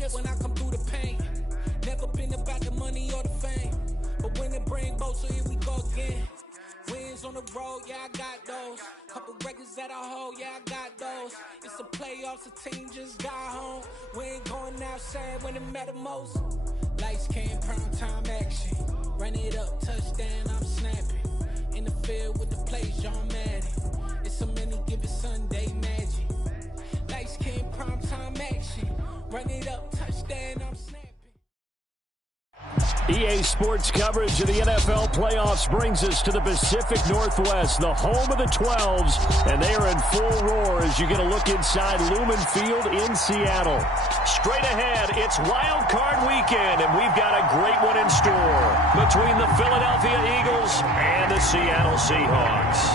shit when I come through the pain. Never been about the money or the fame. But when it bring both, so here we go again. Wins on the road, yeah, I got those. Couple records that I hold, yeah, I got those. It's the playoffs, the team just got home. We ain't going outside when it matter most. Lights came, prime time action. Run it up, touchdown, I'm snapping. In the field with the plays, John Madden. It's so many given Sunday magic. Lights came, prime time action. Run it up, touchdown, I'm snapping. EA Sports coverage of the NFL playoffs brings us to the Pacific Northwest, the home of the 12s, and they are in full roar as you get a look inside Lumen Field in Seattle. Straight ahead, it's Wild Card Weekend, and we've got a great one in store between the Philadelphia Eagles and the Seattle Seahawks.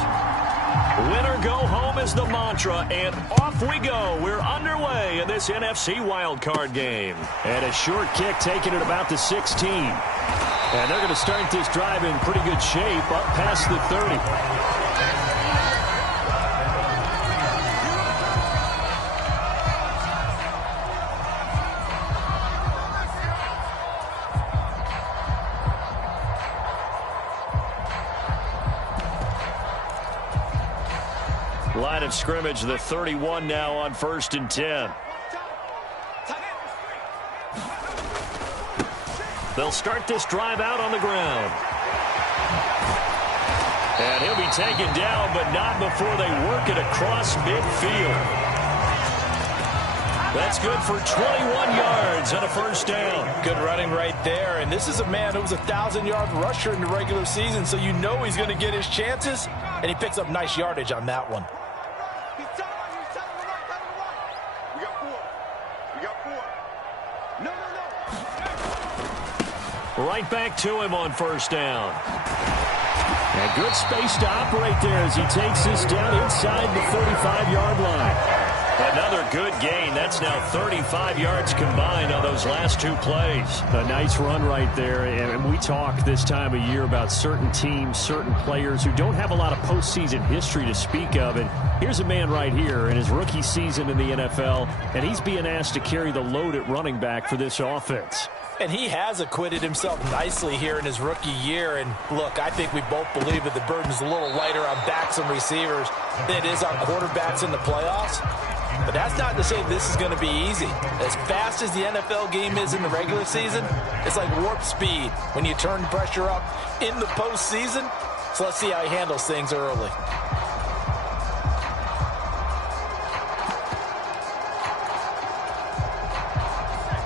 Win or go home is the mantra, and off we go. We're underway in this NFC wildcard game. And a short kick taken at about the 16. And they're going to start this drive in pretty good shape up past the 30. Line of scrimmage, the 31 now on 1st and 10. They'll start this drive out on the ground. And he'll be taken down, but not before they work it across midfield. That's good for 21 yards and a first down. Good running right there. And this is a man who was a 1,000-yard rusher in the regular season, so you know he's going to get his chances. And he picks up nice yardage on that one. Right back to him on first down. And good space to operate there as he takes this down inside the 35-yard line. Another good gain. That's now 35 yards combined on those last two plays. A nice run right there. And we talk this time of year about certain teams, certain players who don't have a lot of postseason history to speak of. And here's a man right here in his rookie season in the NFL, and he's being asked to carry the load at running back for this offense. And he has acquitted himself nicely here in his rookie year. And look, I think we both believe that the burden's a little lighter on backs and receivers than it is on quarterbacks in the playoffs. But that's not to say this is going to be easy. As fast as the NFL game is in the regular season, it's like warp speed when you turn the pressure up in the postseason. So let's see how he handles things early.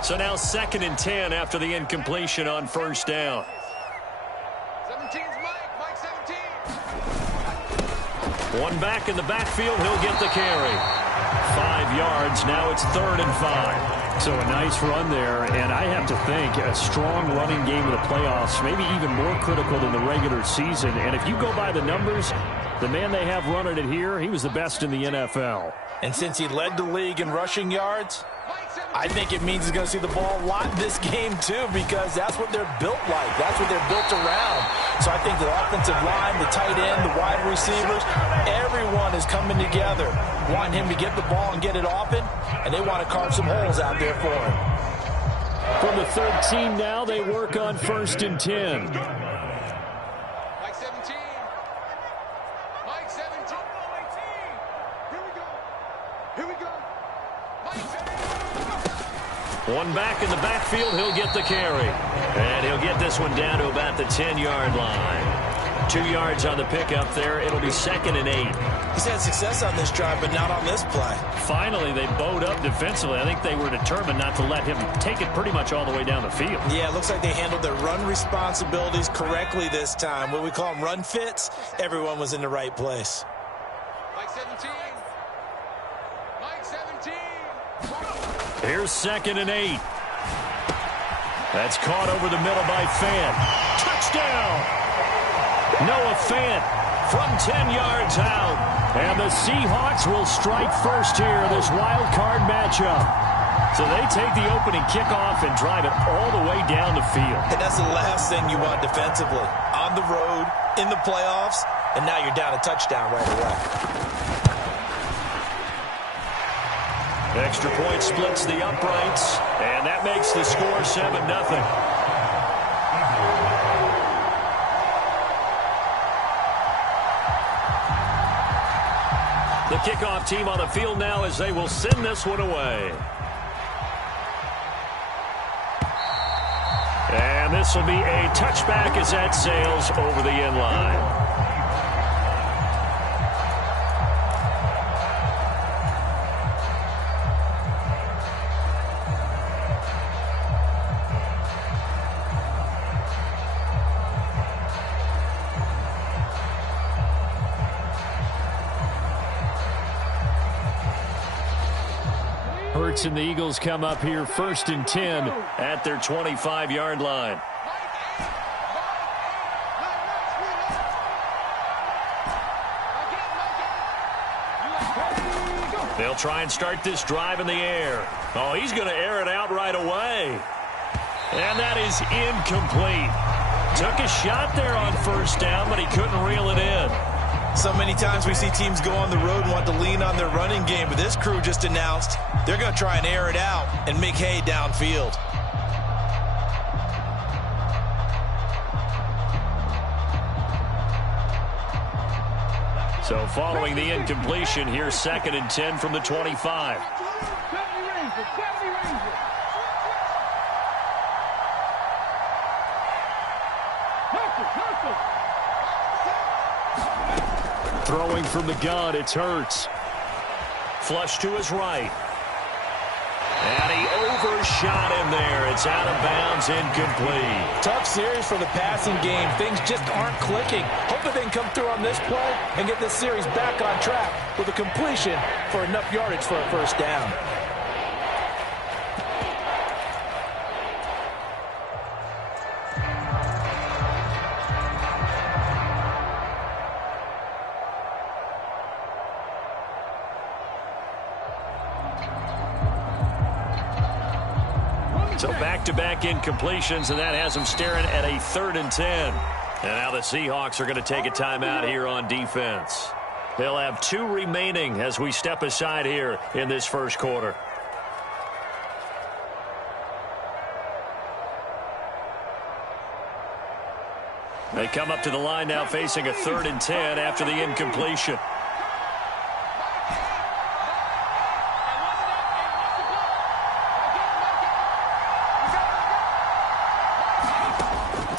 So now 2nd and 10 after the incompletion on first down. 17's Mike 17. One back in the backfield, he'll get the carry. 5 yards, now it's 3rd and 5. So a nice run there, and I have to think a strong running game of the playoffs, maybe even more critical than the regular season. And if you go by the numbers, the man they have running it here, he was the best in the NFL. And since he led the league in rushing yards, I think it means he's going to see the ball a lot in this game, too, because that's what they're built like. That's what they're built around. So I think the offensive line, the tight end, the wide receivers, everyone is coming together, wanting him to get the ball and get it often, and they want to carve some holes out there for him. From the 13 now, they work on 1st and 10. Mike 17. Mike 17. Here we go. Here we go. Mike 17. One back in the backfield, he'll get the carry. And he'll get this one down to about the 10-yard line. 2 yards on the pickup there. It'll be 2nd and 8. He's had success on this drive, but not on this play. Finally, they bowed up defensively. I think they were determined not to let him take it pretty much all the way down the field. Yeah, it looks like they handled their run responsibilities correctly this time. What we call them run fits, everyone was in the right place. Mike 17. Mike 17. Here's 2nd and 8. That's caught over the middle by Fant. Touchdown! Noah Fant from 10 yards out. And the Seahawks will strike first here, this wild card matchup. So they take the opening kickoff and drive it all the way down the field. And that's the last thing you want defensively. On the road, in the playoffs, and now you're down a touchdown right away. Extra point splits the uprights, and that makes the score 7-0. The kickoff team on the field now as they will send this one away. And this will be a touchback as that sails over the end line. Hurts and the Eagles come up here 1st and 10 at their 25-yard line. They'll try and start this drive in the air. Oh, he's going to air it out right away. And that is incomplete. Took a shot there on 1st down, but he couldn't reel it in. So many times we see teams go on the road and want to lean on their running game, but this crew just announced they're going to try and air it out and make hay downfield. So following the incompletion, here's 2nd and 10 from the 25. Throwing from the gun, it's Hurts. Flush to his right. And he overshot him there. It's out of bounds, incomplete. Tough series for the passing game. Things just aren't clicking. Hope that they can come through on this play and get this series back on track with a completion for enough yardage for a 1st down. So back-to-back incompletions, and that has them staring at a 3rd and 10. And now the Seahawks are going to take a timeout here on defense. They'll have 2 remaining as we step aside here in this 1st quarter. They come up to the line now facing a 3rd and 10 after the incompletion.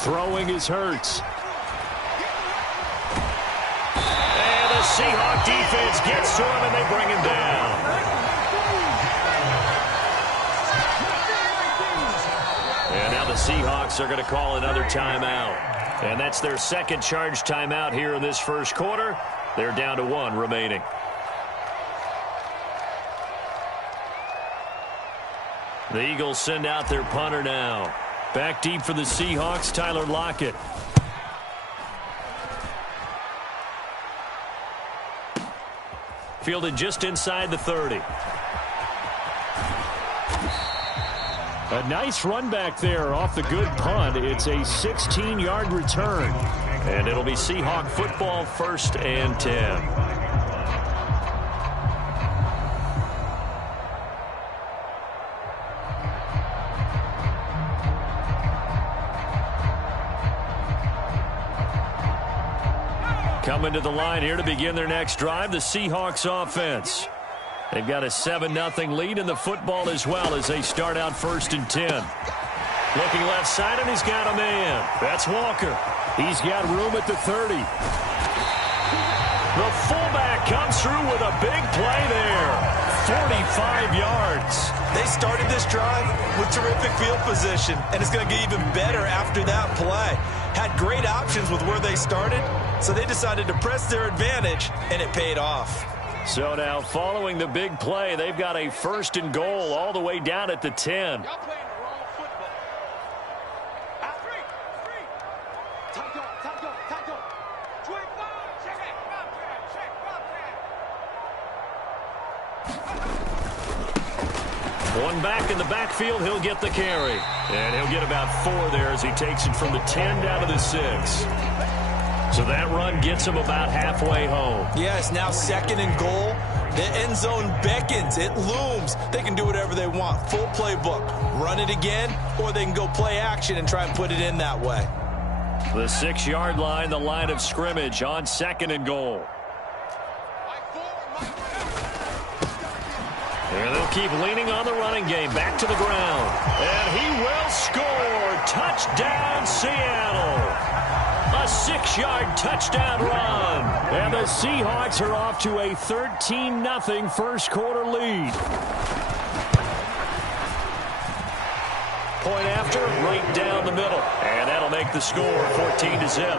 Throwing is Hurts. And the Seahawk defense gets to him, and they bring him down. And now the Seahawks are going to call another timeout. And that's their 2nd charge timeout here in this 1st quarter. They're down to 1 remaining. The Eagles send out their punter now. Back deep for the Seahawks, Tyler Lockett. Fielded just inside the 30. A nice run back there off the good punt. It's a 16-yard return. And it'll be Seahawk football, 1st and 10. Coming to the line here to begin their next drive, the Seahawks offense. They've got a 7-0 lead in the football as well as they start out 1st and 10. Looking left side, and he's got a man. That's Walker. He's got room at the 30. The fullback comes through with a big play there. 45 yards. They started this drive with terrific field position, and it's going to get even better after that play. Had great options with where they started, so they decided to press their advantage, and it paid off. So now following the big play, they've got a 1st and goal all the way down at the 10. Y'all playing the wrong football. Three. Tackle. 25. Check it. One back in the backfield, he'll get the carry. And he'll get about 4 there as he takes it from the 10 down to the 6. So that run gets him about halfway home. Yeah, it's now 2nd and goal. The end zone beckons. It looms. They can do whatever they want. Full playbook. Run it again, or they can go play action and try and put it in that way. The 6-yard line, the line of scrimmage on 2nd and goal. And they'll keep leaning on the running game. Back to the ground. And he will score. Touchdown, Seattle. A 6-yard touchdown run. And the Seahawks are off to a 13-0 first quarter lead. Point after, right down the middle. And that'll make the score 14-0.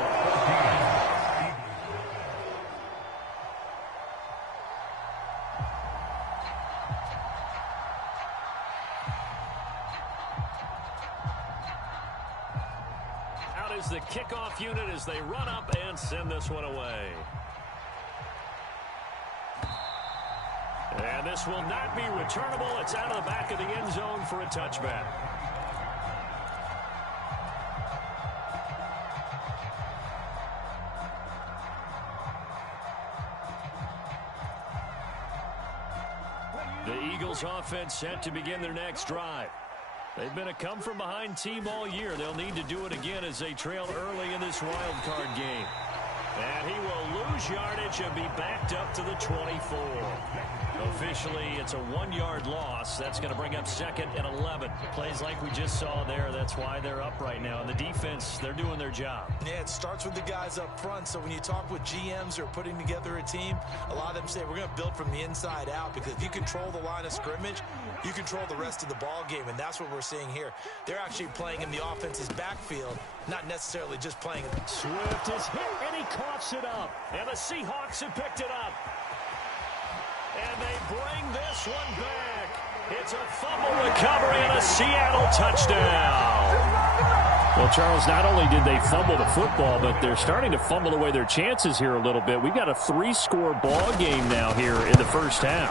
Out is the kickoff unit as they run up and send this one away. And this will not be returnable. It's out of the back of the end zone for a touchback. The Eagles offense set to begin their next drive. They've been a come-from-behind team all year. They'll need to do it again as they trail early in this wild card game. And he will lose yardage and be backed up to the 24. Officially, it's a 1-yard loss. That's going to bring up 2nd and 11. Plays like we just saw there. That's why they're up right now. And the defense, they're doing their job. Yeah, it starts with the guys up front. So when you talk with GMs who are putting together a team, a lot of them say we're going to build from the inside out, because if you control the line of scrimmage, you control the rest of the ball game. And that's what we're seeing here. They're actually playing in the offense's backfield, not necessarily just playing. Swift is hit, and he coughs it up. And the Seahawks have picked it up. And they bring this one back. It's a fumble recovery and a Seattle touchdown. Well, Charles, not only did they fumble the football, but they're starting to fumble away their chances here a little bit. We've got a 3-score ball game now here in the first half.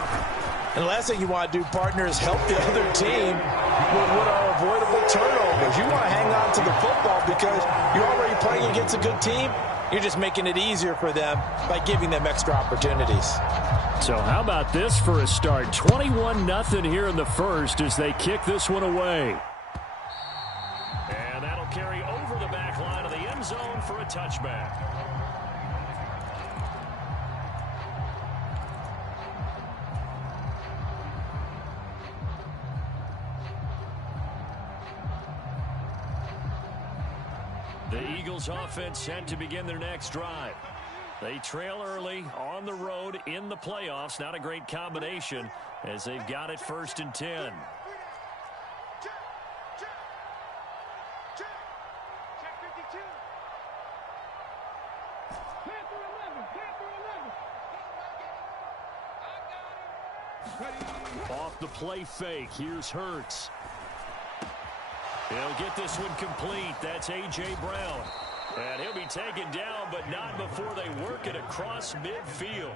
And the last thing you want to do, partner, is help the other team with what are avoidable turnovers. You want to hang on to the football because you're already playing against a good team. You're just making it easier for them by giving them extra opportunities. So how about this for a start? 21-0 here in the first as they kick this one away. And that'll carry over the back line of the end zone for a touchback. The Eagles offense set to begin their next drive. They trail early on the road in the playoffs. Not a great combination as they've got it 1st and 10. Off the play fake, here's Hurts. He'll get this one complete. That's A.J. Brown. And he'll be taken down, but not before they work it across midfield.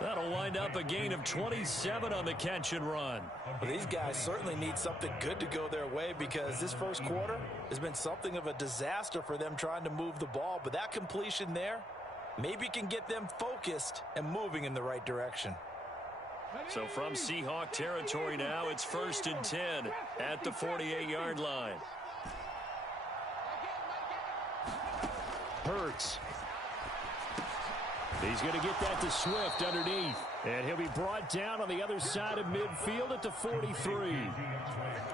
That'll wind up a gain of 27 on the catch and run. Well, these guys certainly need something good to go their way, because this first quarter has been something of a disaster for them trying to move the ball. But that completion there maybe can get them focused and moving in the right direction. So from Seahawk territory now, it's 1st and 10 at the 48-yard line. Hurts. He's going to get that to Swift underneath. And he'll be brought down on the other side of midfield at the 43.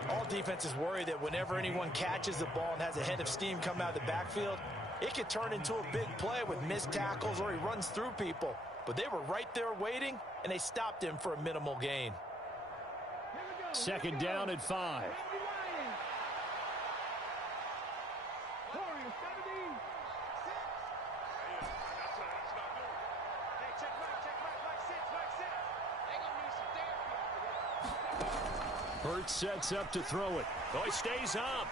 All defenses worry that whenever anyone catches the ball and has a head of steam come out of the backfield, it could turn into a big play with missed tackles or he runs through people. But they were right there waiting, and they stopped him for a minimal gain. 2nd down at 5. Hurts sets up to throw it. Oh, he stays up.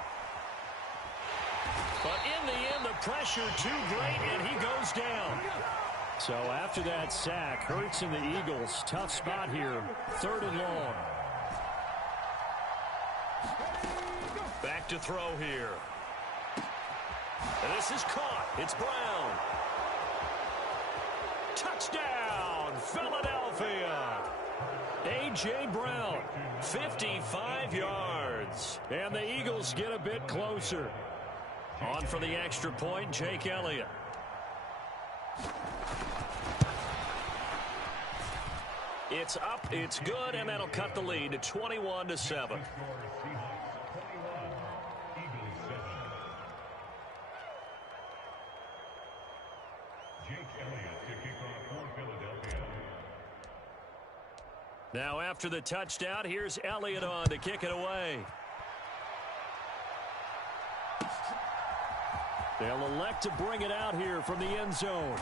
But in the end, the pressure too great, and he goes down. So after that sack, Hurts and the Eagles, tough spot here, 3rd and long. Back to throw here. And this is caught. It's Brown. Touchdown, Philadelphia. A.J. Brown, 55 yards. And the Eagles get a bit closer. On for the extra point, Jake Elliott. It's up, it's good, and that'll cut the lead to 21-7. Now after the touchdown, here's Elliott on to kick it away. They'll elect to bring it out here from the end zone.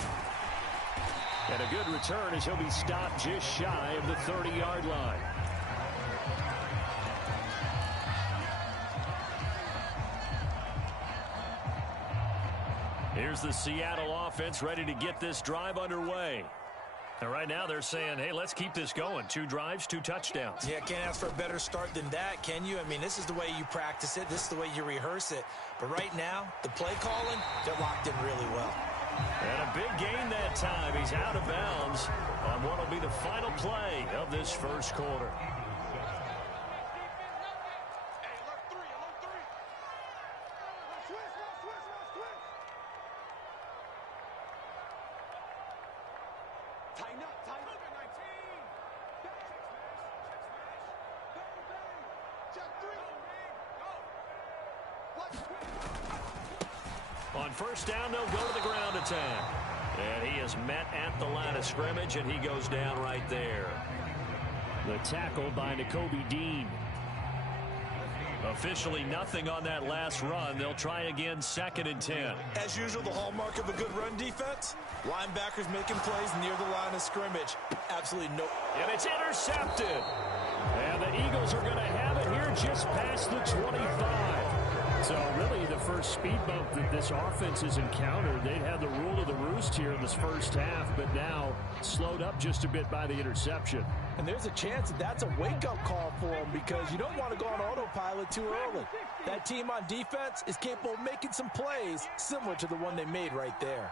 And a good return as he'll be stopped just shy of the 30-yard line. Here's the Seattle offense ready to get this drive underway. And right now they're saying, hey, let's keep this going. 2 drives, 2 touchdowns. Yeah, can't ask for a better start than that, can you? I mean, this is the way you practice it. This is the way you rehearse it. But right now, the play calling, they're locked in really well. And a big gain that time. He's out of bounds on what will be the final play of this first quarter. On first down, they'll go to the ground attack. And he is met at the line of scrimmage, and he goes down right there. The tackle by Nakobe Dean. Officially nothing on that last run. They'll try again 2nd and 10. As usual, the hallmark of a good run defense, linebackers making plays near the line of scrimmage. Absolutely no. And it's intercepted. And the Eagles are going to have it here just past the 25. So really the first speed bump that this offense has encountered. They'd had the rule of the roost here in this first half, but now slowed up just a bit by the interception. And there's a chance that that's a wake-up call for them because you don't want to go on autopilot too early. That team on defense is capable of making some plays similar to the one they made right there.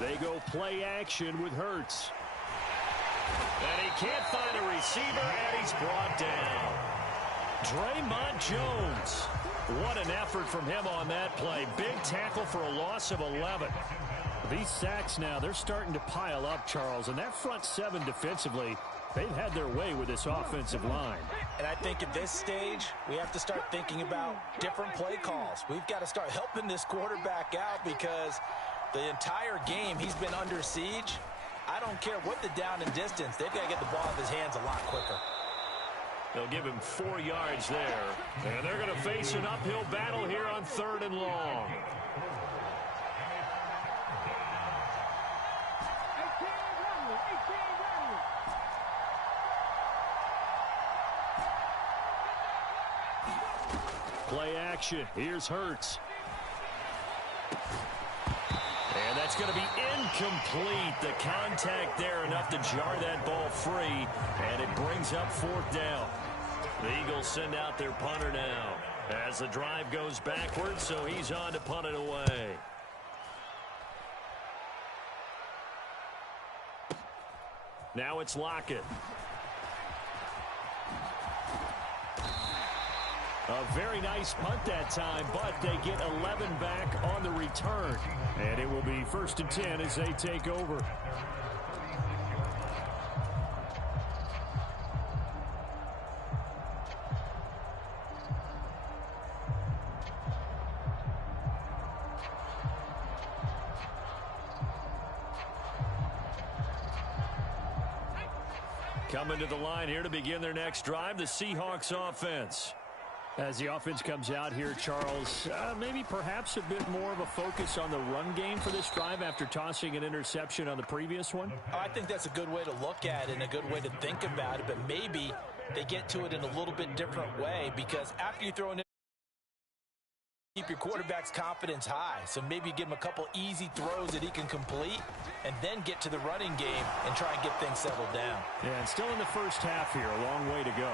They go play action with Hurts. And he can't find a receiver, and he's brought down. Draymond Jones. What an effort from him on that play. Big tackle for a loss of 11. These sacks now, they're starting to pile up, Charles. And that front 7 defensively, they've had their way with this offensive line. And I think at this stage, we have to start thinking about different play calls. We've got to start helping this quarterback out because the entire game he's been under siege. I don't care what the down and distance. They've got to get the ball out of his hands a lot quicker. They'll give him 4 yards there. And they're going to face an uphill battle here on 3rd and long. Play action. Here's Hurts. And that's going to be incomplete. The contact there enough to jar that ball free. And it brings up 4th down. The Eagles send out their punter now as the drive goes backwards, so he's on to punt it away. Now it's Lockett. A very nice punt that time, but they get 11 back on the return. And it will be 1st and 10 as they take over. Coming to the line here to begin their next drive, the Seahawks offense. As the offense comes out here, Charles, maybe perhaps a bit more of a focus on the run game for this drive after tossing an interception on the previous one? I think that's a good way to look at it and a good way to think about it, but maybe they get to it in a little bit different way because after you throw an keep your quarterback's confidence high. So maybe give him a couple easy throws that he can complete and then get to the running game and try and get things settled down. Yeah, and still in the first half here, a long way to go.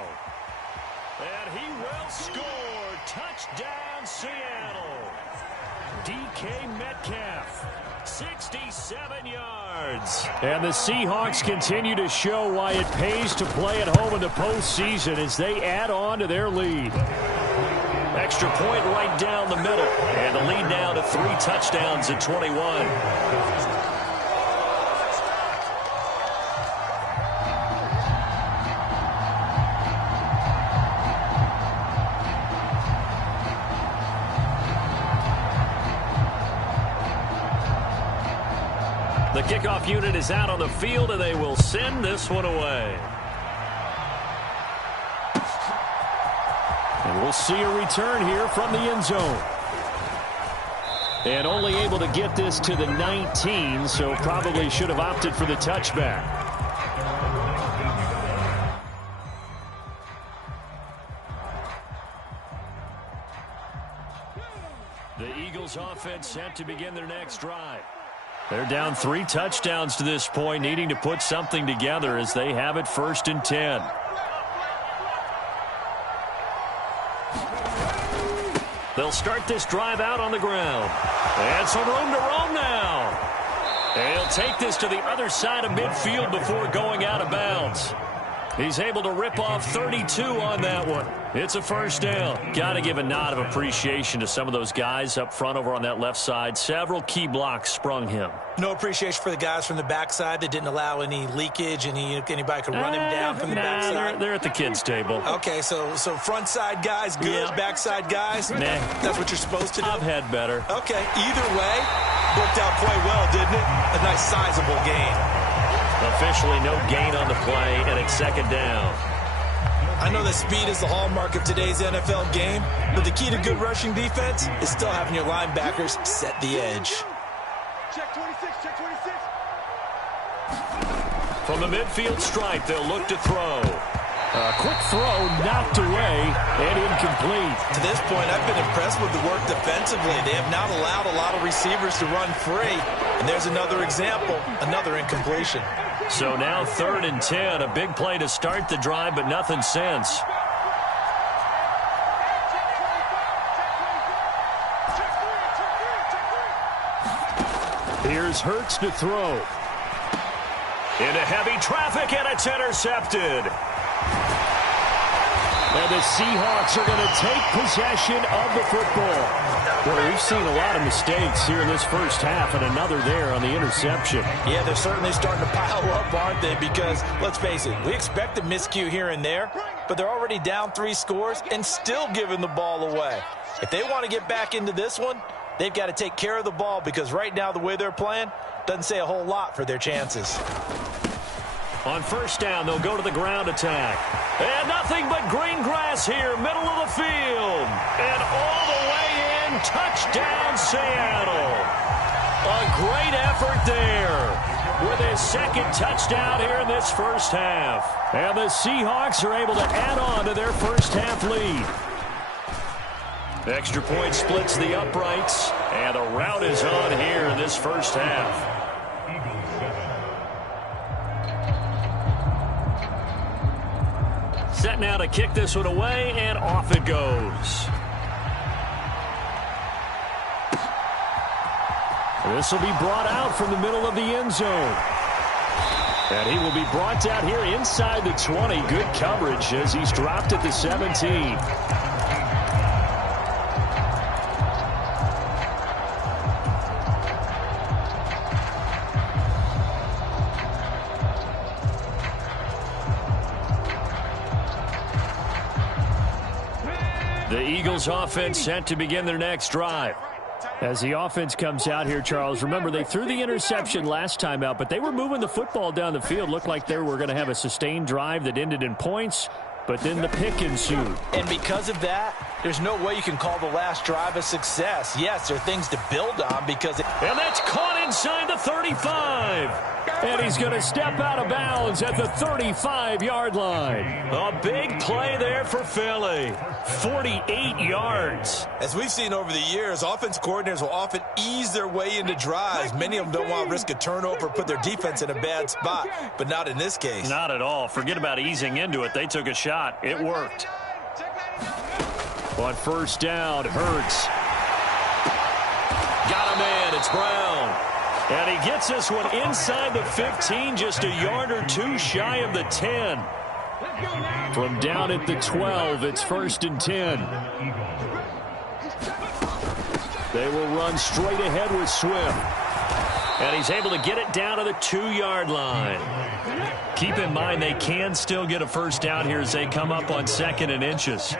And he will score. Touchdown, Seattle. DK Metcalf, 67 yards. And the Seahawks continue to show why it pays to play at home in the postseason as they add on to their lead. Extra point right down the middle. And the lead now to 3 touchdowns at 21. The kickoff unit is out on the field, and they will send this one away. And we'll see a return here from the end zone. And only able to get this to the 19, so probably should have opted for the touchback. The Eagles offense set to begin their next drive. They're down 3 touchdowns to this point, needing to put something together as they have it 1st and 10. They'll start this drive out on the ground. And some room to roam now. And he'll take this to the other side of midfield before going out of bounds. He's able to rip off 32 on that one. It's a 1st down. Got to give a nod of appreciation to some of those guys up front over on that left side. Several key blocks sprung him. No appreciation for the guys from the backside that didn't allow any leakage, and anybody could run him down from the backside. They're at the kids' table. Okay, so front side guys good, backside guys, that's what you're supposed to do? I've had better. Okay, either way, worked out quite well, didn't it? A nice sizable gain. Officially no gain on the play, and it's 2nd down. I know that speed is the hallmark of today's NFL game, but the key to good rushing defense is still having your linebackers set the edge. Check 26, check 26. From the midfield stripe, they'll look to throw. A quick throw knocked away and incomplete. To this point, I've been impressed with the work defensively. They have not allowed a lot of receivers to run free. And there's another example, another incompletion. So now 3rd and 10, a big play to start the drive, but nothing since. Here's Hurts to throw. Into heavy traffic, and it's intercepted. And the Seahawks are going to take possession of the football. Boy, we've seen a lot of mistakes here in this first half, and another there on the interception. Yeah, they're certainly starting to pile up, aren't they? Because, let's face it, we expect a miscue here and there, but they're already down 3 scores and still giving the ball away. If they want to get back into this one, they've got to take care of the ball, because right now the way they're playing doesn't say a whole lot for their chances. On 1st down, they'll go to the ground attack. And nothing but green grass here, middle of the field. And all the way in, touchdown Seattle. A great effort there with his 2nd touchdown here in this first half. And the Seahawks are able to add on to their first half lead. Extra point splits the uprights, and the rout is on here in this first half. Set now to kick this one away, and off it goes. This will be brought out from the middle of the end zone. And he will be brought out here inside the 20. Good coverage as he's dropped at the 17. The Eagles offense set to begin their next drive. As the offense comes out here, Charles, remember they threw the interception last time out, but they were moving the football down the field. Looked like they were going to have a sustained drive that ended in points, but then the pick ensued. And because of that, there's no way you can call the last drive a success. Yes, there are things to build on because and that's caught inside the 35. And he's going to step out of bounds at the 35-yard line. A big play there for Philly. 48 yards. As we've seen over the years, offense coordinators will often ease their way into drives. Many of them don't want to risk a turnover, put their defense in a bad spot, but not in this case. Not at all. Forget about easing into it. They took a shot. It worked. On 1st down, Hurts. It's Brown. And he gets this one inside the 15, just a yard or two shy of the 10. From down at the 12, it's 1st and 10. They will run straight ahead with Swift. And he's able to get it down to the 2-yard line. Keep in mind they can still get a first down here as they come up on 2nd and inches.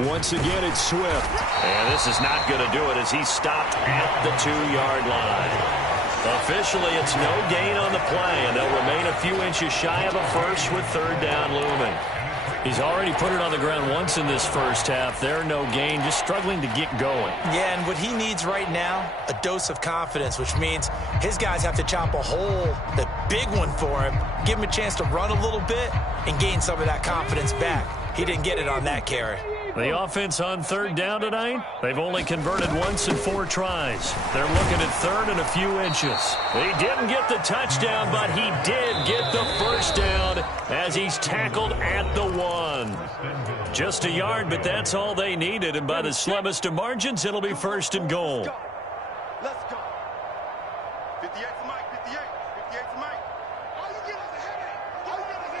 Once again, it's Swift. And this is not going to do it as he's stopped at the 2-yard line. Officially, it's no gain on the play, and they'll remain a few inches shy of a first with 3rd down looming. He's already put it on the ground once in this first half. There, no gain, just struggling to get going. Yeah, and what he needs right now, a dose of confidence, which means his guys have to chop a hole, the big one for him, give him a chance to run a little bit and gain some of that confidence back. He didn't get it on that carry. The offense on 3rd down tonight, they've only converted once in 4 tries. They're looking at 3rd and a few inches. He didn't get the touchdown, but he did get the first down as he's tackled at the 1. Just a yard, but that's all they needed, and by the slimmest of margins, it'll be 1st and goal. Let's go. 58 for Mike, 58. 58 for Mike. All you get is a headache. All you get is a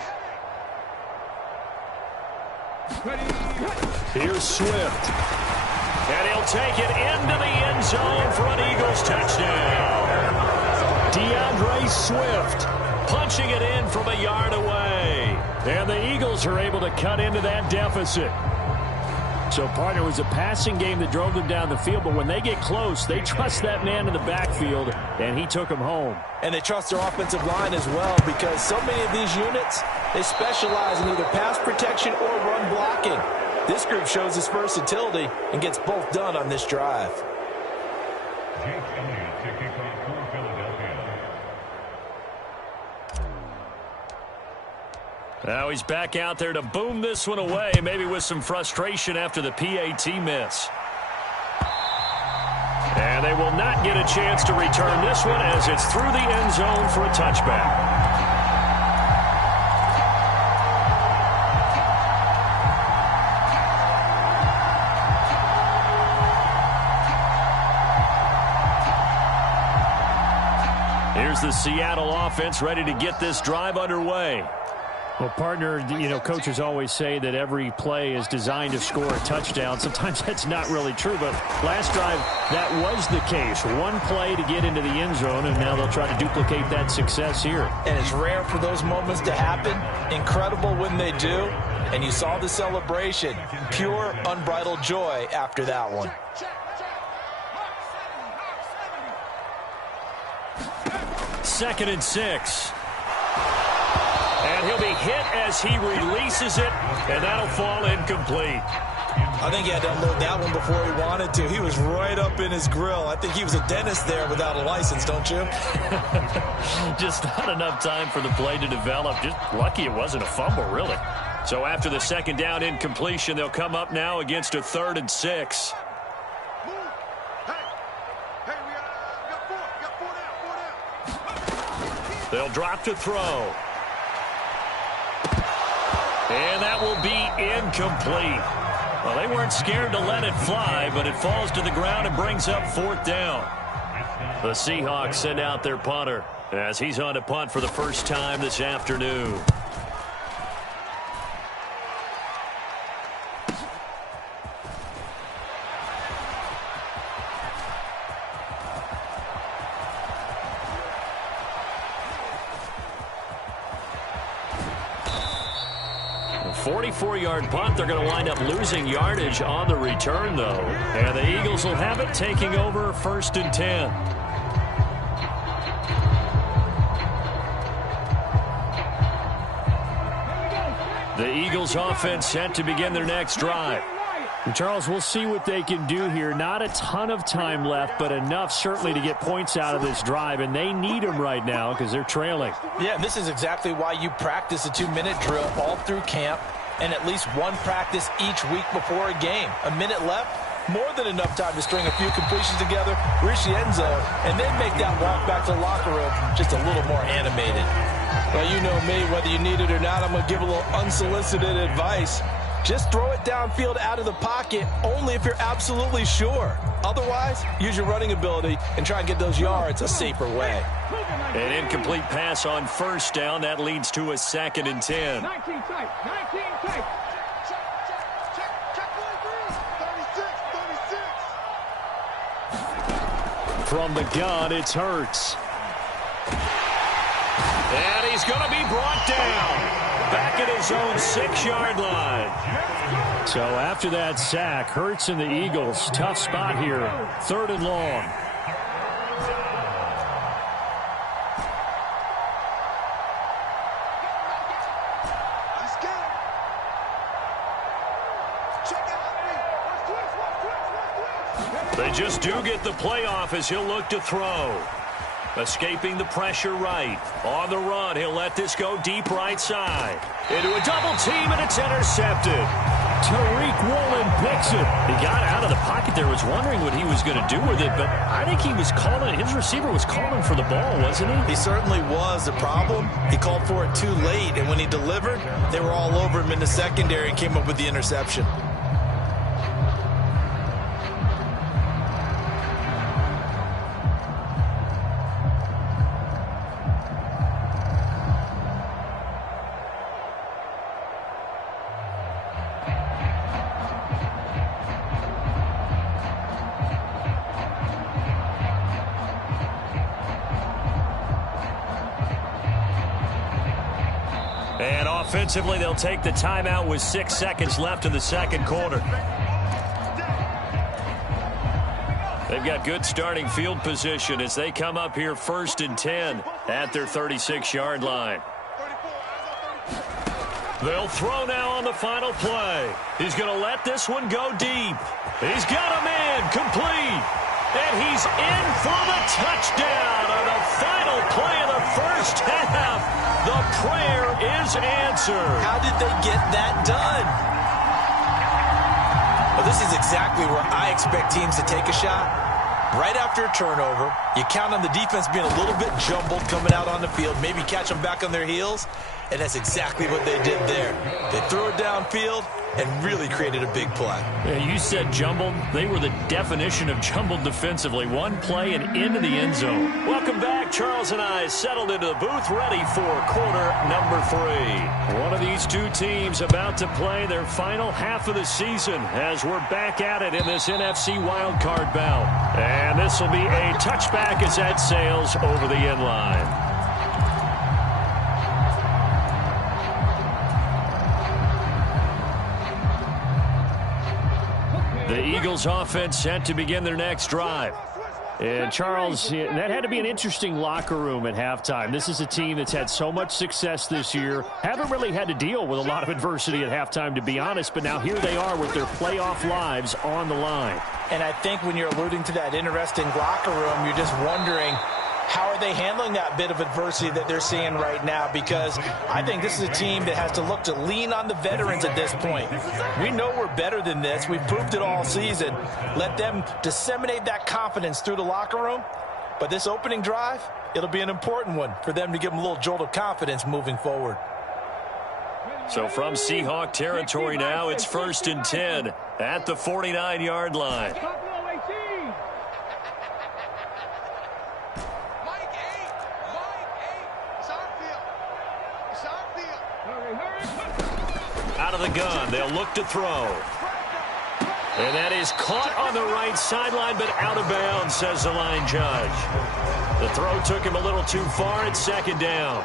headache. Here's Swift. And he'll take it into the end zone for an Eagles touchdown. DeAndre Swift punching it in from a yard away. And the Eagles are able to cut into that deficit. So, partner, it was a passing game that drove them down the field, but when they get close, they trust that man in the backfield, and he took him home. And they trust their offensive line as well, because so many of these units, they specialize in either pass protection or run blocking. This group shows its versatility and gets both done on this drive. Now he's back out there to boom this one away, maybe with some frustration after the PAT miss. And they will not get a chance to return this one as it's through the end zone for a touchback. Here's the Seattle offense ready to get this drive underway. Well, partner, you know, coaches always say that every play is designed to score a touchdown. Sometimes that's not really true, but last drive, that was the case. One play to get into the end zone, and now they'll try to duplicate that success here. And it's rare for those moments to happen. Incredible when they do. And you saw the celebration. Pure, unbridled joy after that one. 2nd and 6. And he'll be hit as he releases it, and that'll fall incomplete. I think he had to unload that one before he wanted to. He was right up in his grill. I think he was a dentist there without a license, don't you? Just not enough time for the play to develop. Just lucky it wasn't a fumble, really. So after the 2nd down incompletion, they'll come up now against a 3rd and 6. They'll drop to throw. And that will be incomplete. Well, they weren't scared to let it fly, but it falls to the ground and brings up 4th down. The Seahawks send out their punter as he's on to punt for the first time this afternoon. A 44-yard punt. They're going to wind up losing yardage on the return, though. And the Eagles will have it, taking over 1st and 10. The Eagles offense set to begin their next drive. And Charles, we'll see what they can do here. Not a ton of time left, but enough certainly to get points out of this drive, and they need them right now because they're trailing. Yeah, this is exactly why you practice a 2-minute drill all through camp and at least one practice each week before a game. A minute left, more than enough time to string a few completions together, reach the end zone, and then make that walk back to the locker room just a little more animated. Well, you know me, whether you need it or not, I'm going to give a little unsolicited advice. Just throw it downfield out of the pocket only if you're absolutely sure. Otherwise, use your running ability and try and get those yards a safer way. An incomplete pass on first down. That leads to a 2nd and 10. 19 tight. 19 tight. Check 36. From the gun, it's Hurts. And he's going to be brought down. Back at his own 6-yard line. So after that sack, Hurts and the Eagles, tough spot here. 3rd and long. They just do get the playoff as he'll look to throw. Escaping the pressure right. On the run, he'll let this go deep right side. Into a double team, and it's intercepted. Tariq Woolen picks it. He got out of the pocket there, was wondering what he was going to do with it, but I think he was calling, his receiver was calling for the ball, wasn't he? He certainly was. The problem, he called for it too late, and when he delivered, they were all over him in the secondary and came up with the interception. And offensively, they'll take the timeout with 6 seconds left in the second quarter. They've got good starting field position as they come up here 1st and 10 at their 36-yard line. They'll throw now on the final play. He's going to let this one go deep. He's got him in, complete. And he's in for the touchdown on the final play of the first half. The prayer is answered. How did they get that done? Well, this is exactly where I expect teams to take a shot. Right after a turnover, you count on the defense being a little bit jumbled coming out on the field, maybe catch them back on their heels, and that's exactly what they did there. They threw it downfield and really created a big play. Yeah, you said jumbled. They were the definition of jumbled defensively. One play and into the end zone. Welcome back. Charles and I settled into the booth, ready for quarter number 3. One of these two teams about to play their final half of the season as we're back at it in this NFC wildcard bout. And this will be a touchback as that sails over the end line. The Eagles offense set to begin their next drive. And Charles, that had to be an interesting locker room at halftime. This is a team that's had so much success this year. Haven't really had to deal with a lot of adversity at halftime, to be honest. But now here they are with their playoff lives on the line. And I think when you're alluding to that interesting locker room, you're just wondering, how are they handling that bit of adversity that they're seeing right now? Because I think this is a team that has to look to lean on the veterans at this point. We know we're better than this. We've proved it all season. Let them disseminate that confidence through the locker room. But this opening drive, it'll be an important one for them to give them a little jolt of confidence moving forward. So from Seahawk territory now, it's 1st and 10 at the 49-yard line. Out of the gun, they'll look to throw. And that is caught on the right sideline, but out of bounds, says the line judge. The throw took him a little too far. It's 2nd down.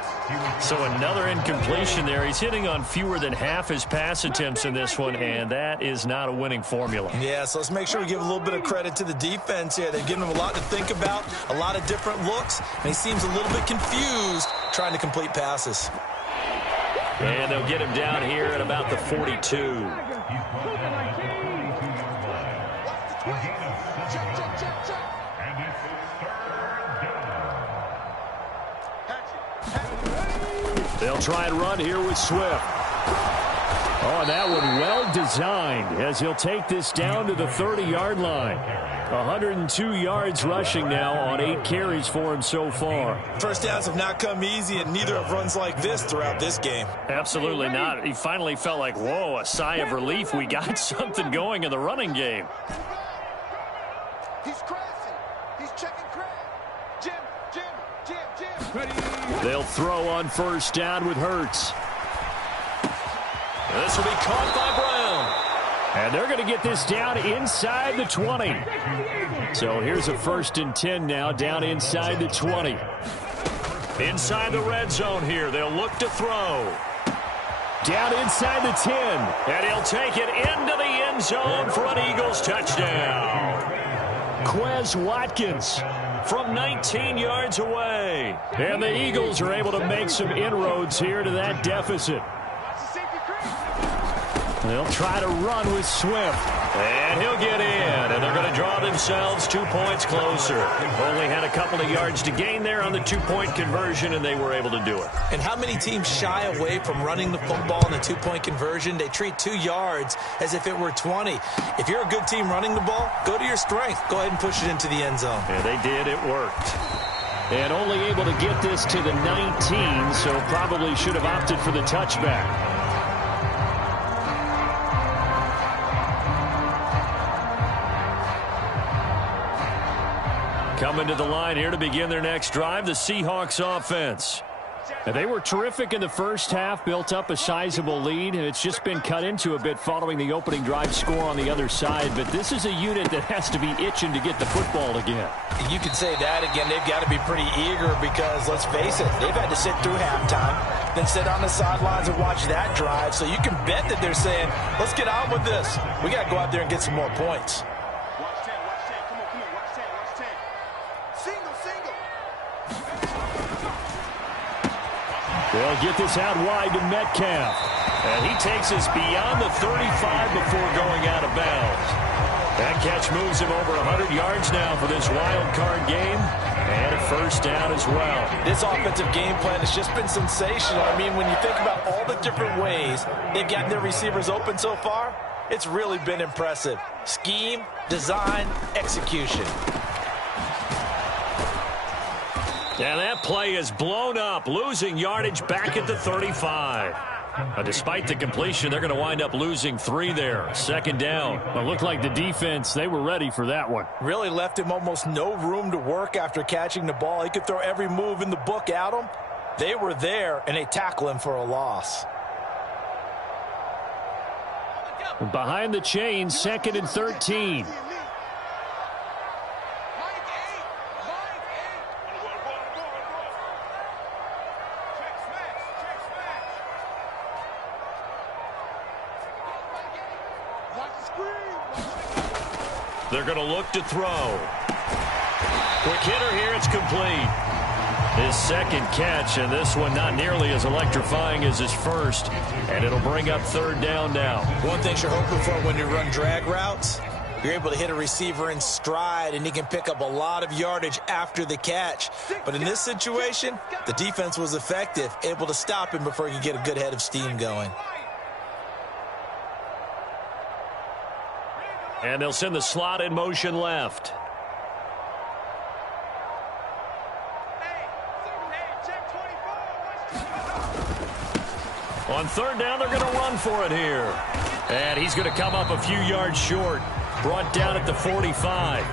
So another incompletion there. He's hitting on fewer than half his pass attempts in this one, and that is not a winning formula. Yeah, so let's make sure we give a little bit of credit to the defense here. They've given him a lot to think about, a lot of different looks, and he seems a little bit confused trying to complete passes. And they'll get him down here at about the 42. They'll try and run here with Swift. Oh, that one well designed as he'll take this down to the 30-yard line. 102 yards rushing now on 8 carries for him so far. First downs have not come easy, and neither have runs like this throughout this game. Absolutely not. He finally felt like, whoa, a sigh of relief. We got something going in the running game. He's crashing. He's checking crash. Jim. They'll throw on first down with Hurts. This will be caught by Brown. And they're going to get this down inside the 20. So here's a 1st and 10 now, down inside the 20. Inside the red zone here. They'll look to throw. Down inside the 10. And he'll take it into the end zone for an Eagles touchdown. Quez Watkins from 19 yards away. And the Eagles are able to make some inroads here to that deficit. They'll try to run with Swift. And he'll get in. And they're going to draw themselves 2 points closer. Only had a couple of yards to gain there on the 2-point conversion, and they were able to do it. And how many teams shy away from running the football in the 2-point conversion? They treat 2 yards as if it were 20. If you're a good team running the ball, go to your strength. Go ahead and push it into the end zone. Yeah, they did. It worked. And only able to get this to the 19, so probably should have opted for the touchback. Coming to the line here to begin their next drive, the Seahawks offense. And they were terrific in the first half, built up a sizable lead, and it's just been cut into a bit following the opening drive score on the other side. But this is a unit that has to be itching to get the football again. You can say that again. They've got to be pretty eager because, let's face it, they've had to sit through halftime, then sit on the sidelines and watch that drive. So you can bet that they're saying, let's get on with this. We got to go out there and get some more points. They'll get this out wide to Metcalf. And he takes us beyond the 35 before going out of bounds. That catch moves him over 100 yards now for this wild card game. And a first down as well. This offensive game plan has just been sensational. I mean, when you think about all the different ways they've gotten their receivers open so far, it's really been impressive. Scheme, design, execution. And that play is blown up, losing yardage back at the 35. Despite the completion, they're going to wind up losing 3 there. Second down. It looked like the defense, they were ready for that one. Really left him almost no room to work after catching the ball. He could throw every move in the book at him. They were there, and they tackle him for a loss. Behind the chains, 2nd and 13. They're going to look to throw. Quick hitter here, it's complete. His second catch, and this one not nearly as electrifying as his first. And it'll bring up 3rd down now. One thing you're hoping for when you run drag routes, you're able to hit a receiver in stride, and he can pick up a lot of yardage after the catch. But in this situation, the defense was effective, able to stop him before he could get a good head of steam going. And they'll send the slot in motion left. On 3rd down, they're going to run for it here. And he's going to come up a few yards short. Brought down at the 45.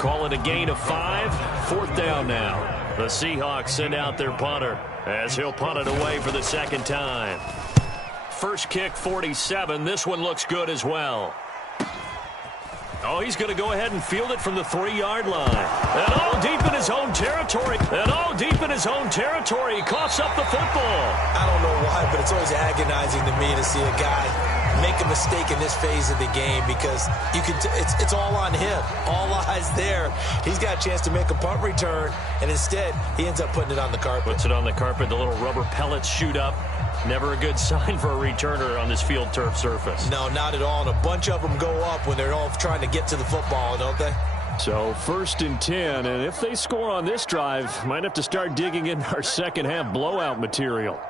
Call it a gain of 5. 4th down now. The Seahawks send out their punter as he'll punt it away for the 2nd time. First kick, 47. This one looks good as well. Oh, he's going to go ahead and field it from the 3-yard line. And all deep in his own territory. He coughs up the football. I don't know why, but it's always agonizing to me to see a guy make a mistake in this phase of the game because you can. It's all on him. All eyes there. He's got a chance to make a punt return, and instead he ends up putting it on the carpet. Puts it on the carpet. The little rubber pellets shoot up. Never a good sign for a returner on this field turf surface. No, not at all. And a bunch of them go up when they're all trying to get to the football, don't they? So 1st and 10, and if they score on this drive, might have to start digging in our second half blowout material.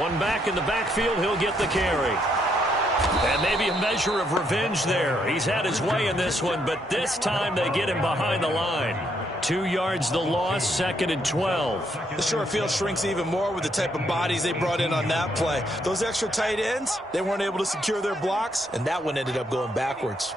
One back in the backfield, he'll get the carry. And maybe a measure of revenge there. He's had his way in this one, but this time they get him behind the line. 2 yards the loss, 2nd and 12. The short field shrinks even more with the type of bodies they brought in on that play. Those extra tight ends, they weren't able to secure their blocks, and that one ended up going backwards.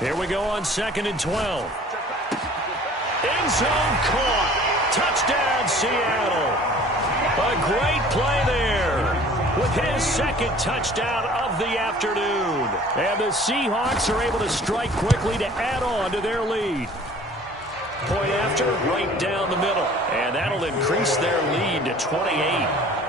Here we go on 2nd and 12. End zone caught. Touchdown, Seattle. A great play there with his 2nd touchdown of the afternoon. And the Seahawks are able to strike quickly to add on to their lead. Point after, right down the middle. And that'll increase their lead to 28.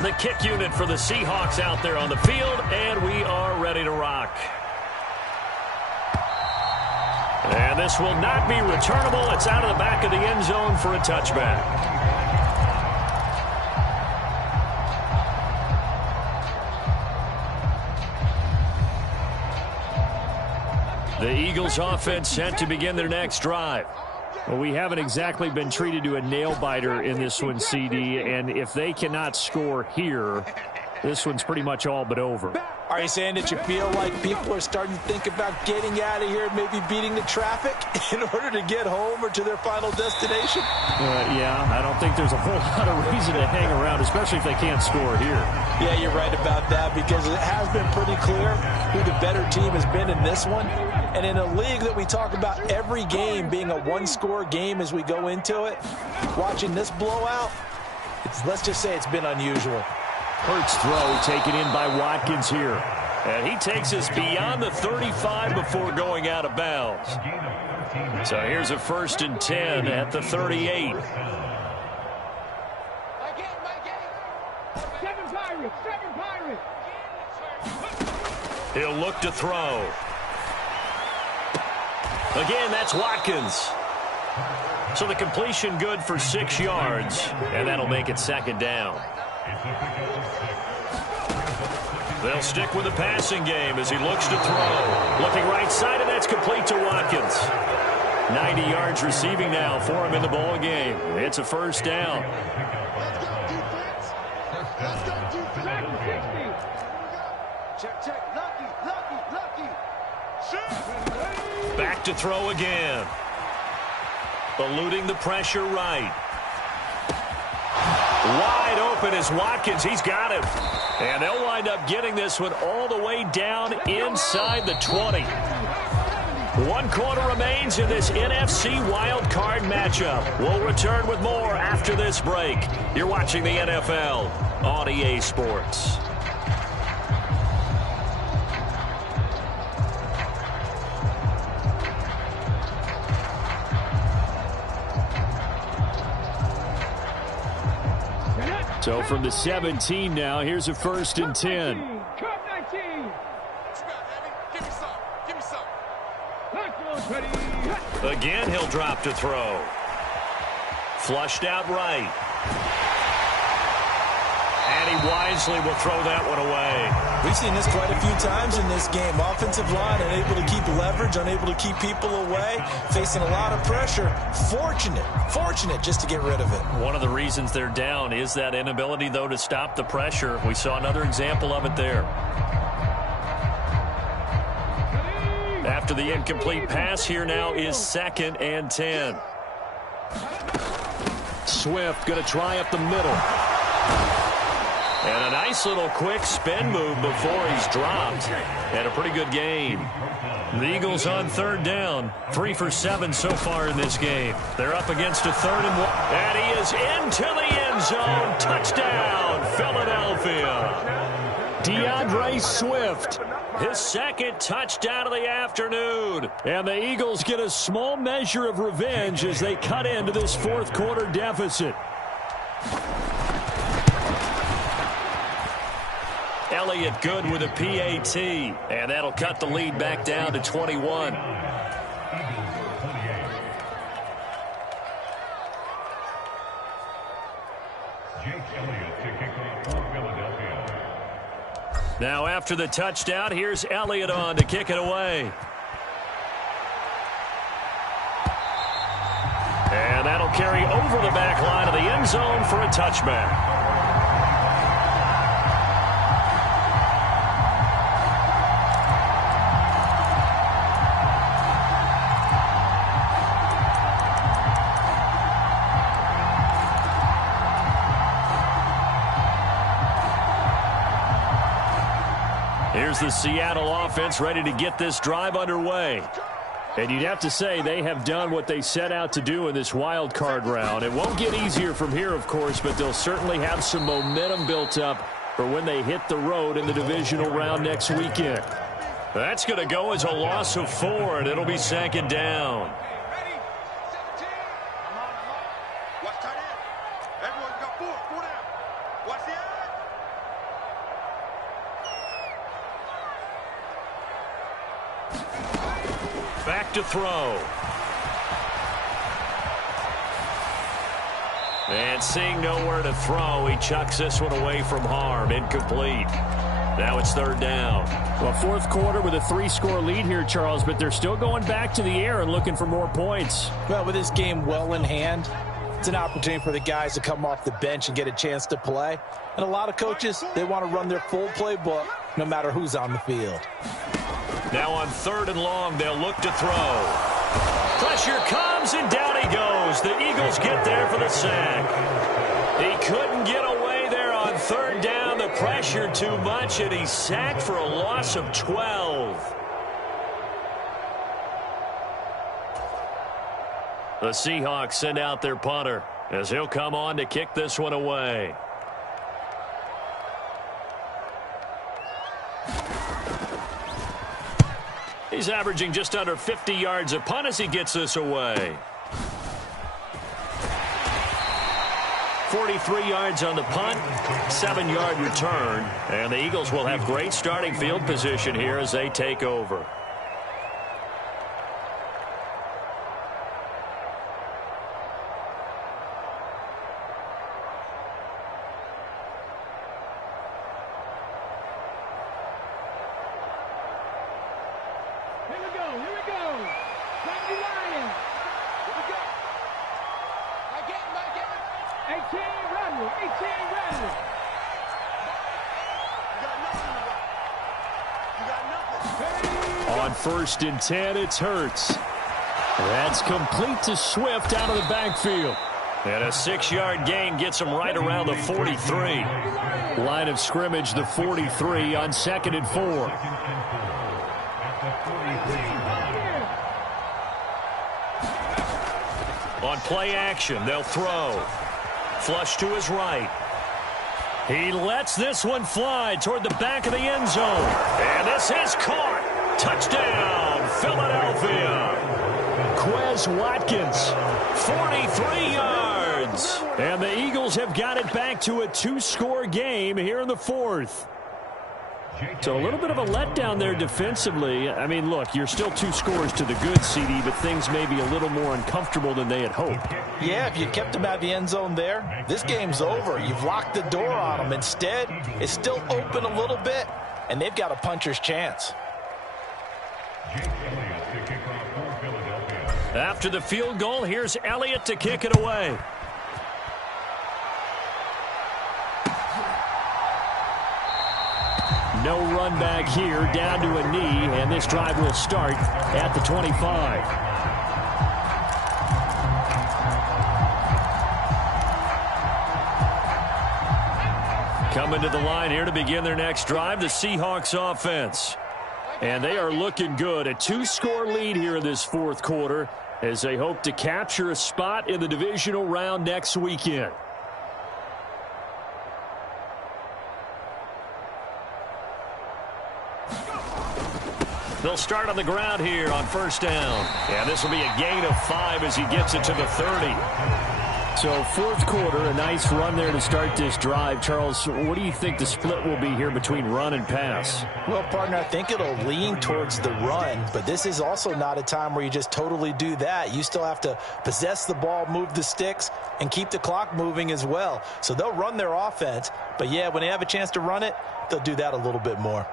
The kick unit for the Seahawks out there on the field, and we are ready to rock. And this will not be returnable. It's out of the back of the end zone for a touchback. The Eagles offense set to begin their next drive. Well, we haven't exactly been treated to a nail-biter in this one, CD, and if they cannot score here, this one's pretty much all but over. Are you saying that you feel like people are starting to think about getting out of here, maybe beating the traffic in order to get home or to their final destination? Yeah, I don't think there's a whole lot of reason to hang around, especially if they can't score here. Yeah, you're right about that, because it has been pretty clear who the better team has been in this one. And in a league that we talk about every game being a one-score game as we go into it, watching this blowout, let's just say it's been unusual. Hurts throw taken in by Watkins here. And he takes us beyond the 35 before going out of bounds. So here's a 1st and 10 at the 38. He'll look to throw. Again, that's Watkins. So the completion good for 6 yards, and that'll make it 2nd down. They'll stick with the passing game as he looks to throw. Looking right side, and that's complete to Watkins. 90 yards receiving now for him in the ball game. It's a 1st down. Let's go, defense. Let's go, defense. Check, check. Lucky. Shoot. Back to throw again. Eluding the pressure right. Wide open is Watkins. He's got him. And they'll wind up getting this one all the way down inside the 20. 1 quarter remains in this NFC wildcard matchup. We'll return with more after this break. You're watching the NFL on EA Sports. So from the 17 now, here's a 1st and 10. Again, he'll drop to throw. Flushed out right. And he wisely will throw that one away. We've seen this quite a few times in this game. Offensive line unable to keep leverage, unable to keep people away, facing a lot of pressure. Fortunate just to get rid of it. One of the reasons they're down is that inability, though, to stop the pressure. We saw another example of it there. After the incomplete pass, here now is 2nd and 10. Swift going to try up the middle. And a nice little quick spin move before he's dropped. And a pretty good gain. The Eagles on 3rd down. 3 for 7 so far in this game. They're up against a 3rd and 1. And he is into the end zone. Touchdown, Philadelphia. DeAndre Swift. His 2nd touchdown of the afternoon. And the Eagles get a small measure of revenge as they cut into this 4th quarter deficit. Elliott good with a PAT. And that'll cut the lead back down to 21. Now after the touchdown, here's Elliott on to kick it away. And that'll carry over the back line of the end zone for a touchback. Here's the Seattle offense ready to get this drive underway. And you'd have to say they have done what they set out to do in this wild card round. It won't get easier from here, of course, but they'll certainly have some momentum built up for when they hit the road in the divisional round next weekend. That's going to go as a loss of 4, and it'll be second down. Back to throw. And seeing nowhere to throw, he chucks this one away from harm. Incomplete. Now it's third down. Well, fourth quarter with a 3-score lead here, Charles, but they're still going back to the air and looking for more points. Well, with this game well in hand, it's an opportunity for the guys to come off the bench and get a chance to play. And a lot of coaches, they want to run their full playbook no matter who's on the field. Now on third and long, they'll look to throw. Pressure comes, and down he goes. The Eagles get there for the sack. He couldn't get away there on third down. The pressure too much, and he's sacked for a loss of 12. The Seahawks send out their punter as he'll come on to kick this one away. He's averaging just under 50 yards a punt as he gets this away. 43 yards on the punt, 7-yard return, and the Eagles will have great starting field position here as they take over. On 1st and 10, it's Hurts. That's complete to Swift out of the backfield. And a 6-yard gain gets him right around the 43. Line of scrimmage, the 43 on 2nd and 4. On play action, they'll throw. Flush to his right. He lets this one fly toward the back of the end zone. And this is caught. Touchdown, Philadelphia. Quez Watkins, 43 yards. And the Eagles have got it back to a 2-score game here in the 4th. So a little bit of a letdown there defensively. I mean, look, you're still 2 scores to the good, CD, but things may be a little more uncomfortable than they had hoped. Yeah, if you kept them out the end zone there, this game's over. You've locked the door on them. Instead, it's still open a little bit, and they've got a puncher's chance. After the field goal, here's Elliott to kick it away. No run back here, down to a knee, and this drive will start at the 25. Coming to the line here to begin their next drive, the Seahawks offense. And they are looking good. A 2-score lead here in this 4th quarter as they hope to capture a spot in the divisional round next weekend. They'll start on the ground here on 1st down. And this will be a gain of 5 as he gets it to the 30. So fourth quarter, a nice run there to start this drive. Charles, what do you think the split will be here between run and pass? Well, partner, I think it'll lean towards the run, but this is also not a time where you just totally do that. You still have to possess the ball, move the sticks, and keep the clock moving as well. So they'll run their offense, but yeah, when they have a chance to run it, they'll do that a little bit more.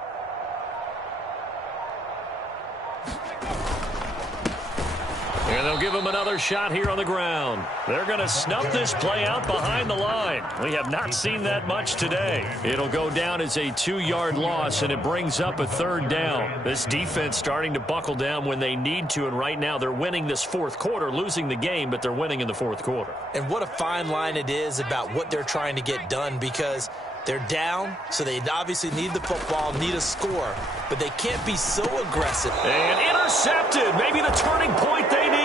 And they'll give him another shot here on the ground. They're going to snuff this play out behind the line. We have not seen that much today. It'll go down as a 2-yard loss, and it brings up a third down. This defense starting to buckle down when they need to, and right now they're winning this fourth quarter, losing the game, but they're winning in the fourth quarter. And what a fine line it is about what they're trying to get done, because they're down, so they obviously need the football, need a score, but they can't be so aggressive. And intercepted, maybe the turning point they need.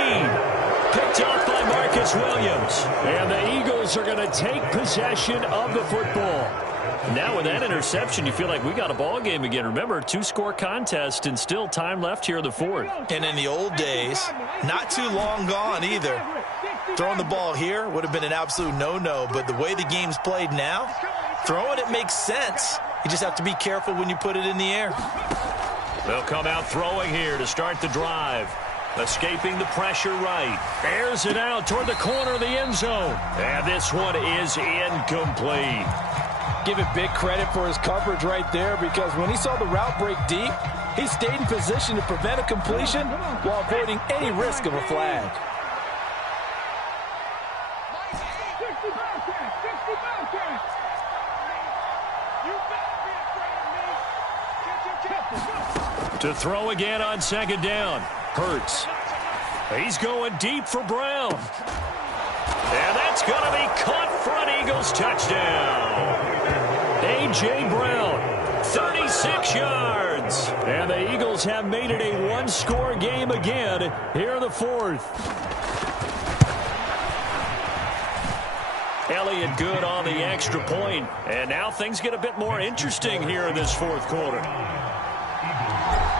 Picked off by Marcus Williams. And the Eagles are going to take possession of the football. Now with that interception, you feel like we got a ball game again. Remember, 2-score contest and still time left here in the fourth. And in the old days, not too long gone either. Throwing the ball here would have been an absolute no-no, but the way the game's played now, throwing it makes sense. You just have to be careful when you put it in the air. They'll come out throwing here to start the drive. Escaping the pressure right. Airs it out toward the corner of the end zone. And this one is incomplete. Give it big credit for his coverage right there, because when he saw the route break deep, he stayed in position to prevent a completion while avoiding any risk of a flag. To throw again on second down. Hurts. He's going deep for Brown. And that's going to be caught for an Eagles touchdown. A.J. Brown, 36 yards. And the Eagles have made it a 1-score game again here in the fourth. Elliott good on the extra point. And now things get a bit more interesting here in this fourth quarter.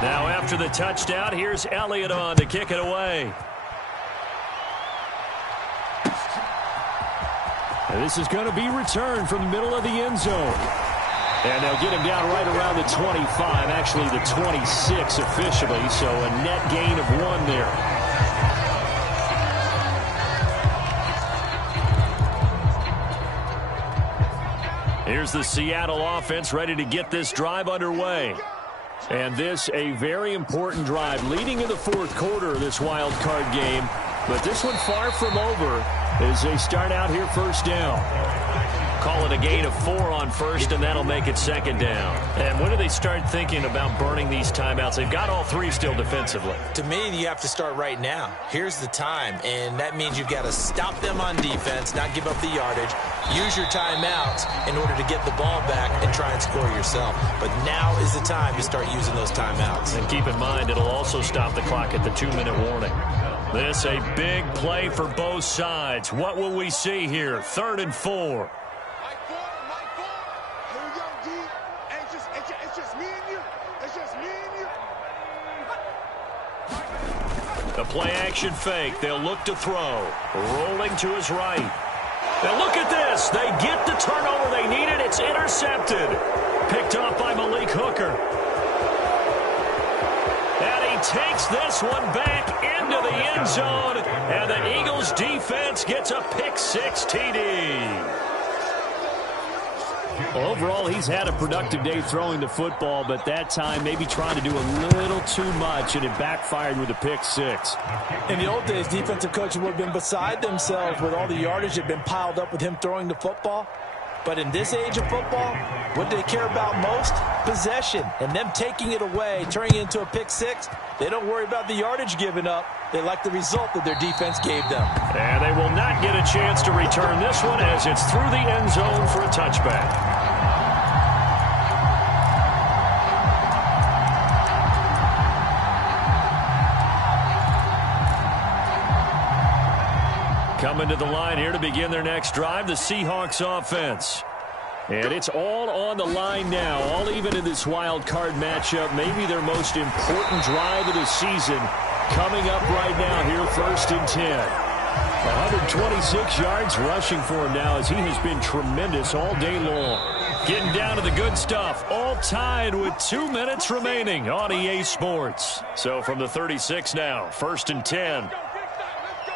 Now after the touchdown, here's Elliott on to kick it away. And this is going to be returned from the middle of the end zone. And they'll get him down right around the 25, actually the 26 officially, so a net gain of 1 there. Here's the Seattle offense ready to get this drive underway. And this a very important drive leading in the fourth quarter of this wild card game. But this one far from over as they start out here first down. Call it a gain of 4 on first, and that'll make it second down. And when do they start thinking about burning these timeouts? They've got all 3 still defensively. To me, you have to start right now. Here's the time, and that means you've got to stop them on defense, not give up the yardage, use your timeouts in order to get the ball back and try and score yourself. But now is the time to start using those timeouts. And keep in mind, it'll also stop the clock at the 2-minute warning. This a big play for both sides. What will we see here? 3rd and 4. The play-action fake. They'll look to throw. Rolling to his right. Now look at this. They get the turnover they needed. It's intercepted. Picked off by Malik Hooker. And he takes this one back into the end zone. And the Eagles defense gets a pick-6 TD. Well, overall, he's had a productive day throwing the football, but that time maybe trying to do a little too much, and it backfired with a pick-6. In the old days, defensive coaches would have been beside themselves with all the yardage that had been piled up with him throwing the football. But in this age of football, what do they care about most? Possession. And them taking it away, turning it into a pick-6, they don't worry about the yardage given up. They like the result that their defense gave them. And they will not get a chance to return this one as it's through the end zone for a touchback. Coming to the line here to begin their next drive, the Seahawks offense. And it's all on the line now, all even in this wild card matchup. Maybe their most important drive of the season coming up right now here, 1st and 10. 126 yards rushing for him now as he has been tremendous all day long. Getting down to the good stuff, all tied with 2 minutes remaining on EA Sports. So from the 36 now, 1st and 10. Let's go.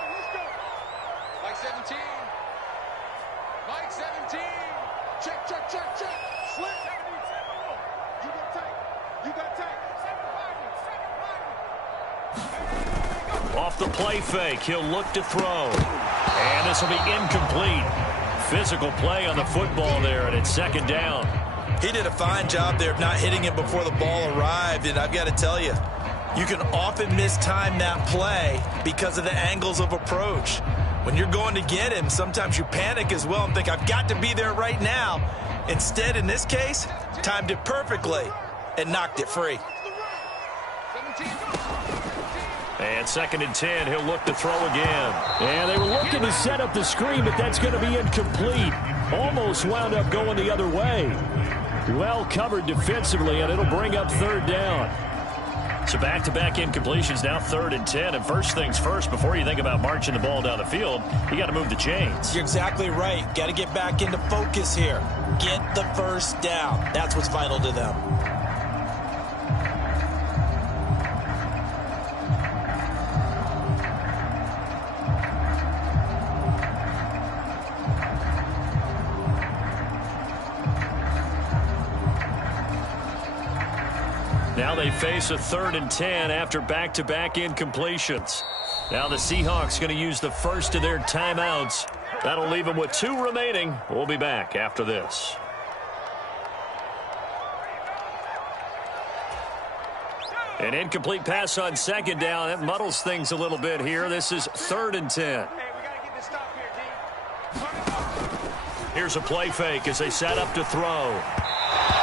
Mike 17. Mike 17. Check. Slip. You got tight. Off the play fake, he'll look to throw. And this will be incomplete. Physical play on the football there, and it's 2nd down. He did a fine job there of not hitting him before the ball arrived, and I've got to tell you, you can often mistime that play because of the angles of approach. When you're going to get him, sometimes you panic as well and think, I've got to be there right now. Instead, in this case, timed it perfectly and knocked it free. And 2nd and 10, he'll look to throw again. And they were looking to set up the screen, but that's going to be incomplete. Almost wound up going the other way. Well covered defensively, and it'll bring up 3rd down. So back-to-back incompletions, now 3rd and 10. And first things first, before you think about marching the ball down the field, you got to move the chains. You're exactly right. Got to get back into focus here. Get the first down. That's what's vital to them. Now they face a 3rd and 10 after back-to-back incompletions. Now the Seahawks going to use the first of their timeouts. That'll leave them with 2 remaining. We'll be back after this. An incomplete pass on 2nd down. That muddles things a little bit here. This is 3rd and 10. Here's a play fake as they set up to throw.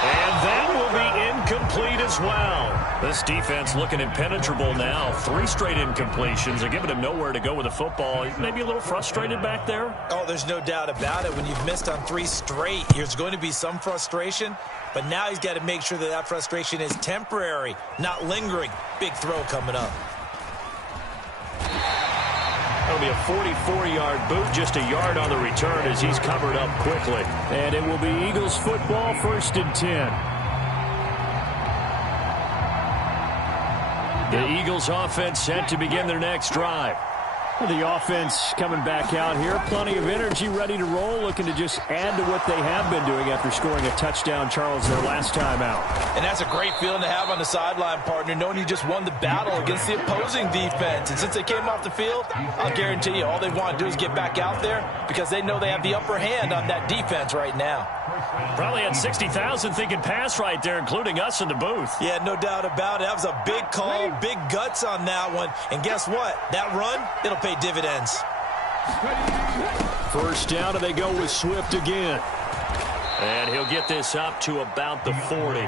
And that will be incomplete as well. This defense looking impenetrable now. 3 straight incompletions. They're giving him nowhere to go with the football. Maybe a little frustrated back there. Oh, there's no doubt about it. When you've missed on 3 straight, there's going to be some frustration. But now he's got to make sure that that frustration is temporary, not lingering. Big throw coming up. That'll be a 44-yard boot, just a yard on the return as he's covered up quickly. And it will be Eagles football, 1st and 10. The Eagles offense set to begin their next drive. The offense coming back out here. Plenty of energy, ready to roll, looking to just add to what they have been doing after scoring a touchdown, Charles, their last time out. And that's a great feeling to have on the sideline, partner, knowing you just won the battle against the opposing defense. And since they came off the field, I'll guarantee you all they want to do is get back out there because they know they have the upper hand on that defense right now. Probably had 60,000 thinking pass right there, including us in the booth. Yeah, no doubt about it. That was a big call, big guts on that one. And guess what? That run, it'll pay dividends. 1st down, and they go with Swift again. And he'll get this up to about the 40.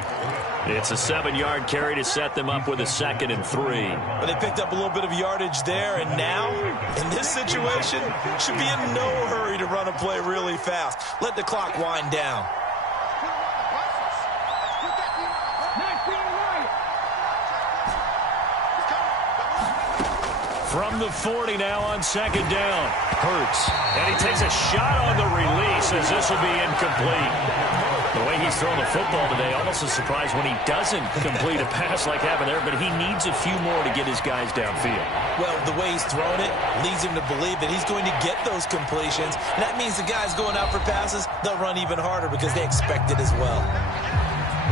It's a 7-yard carry to set them up with a 2nd and 3. But they picked up a little bit of yardage there, and now, in this situation, should be in no hurry to run a play really fast. Let the clock wind down. From the 40 now on 2nd down. Hurts. And he takes a shot on the release as this will be incomplete. The way he's throwing the football today, almost a surprise when he doesn't complete a pass like happened there, but he needs a few more to get his guys downfield. Well, the way he's thrown it leads him to believe that he's going to get those completions. And that means the guys going out for passes, they'll run even harder because they expect it as well.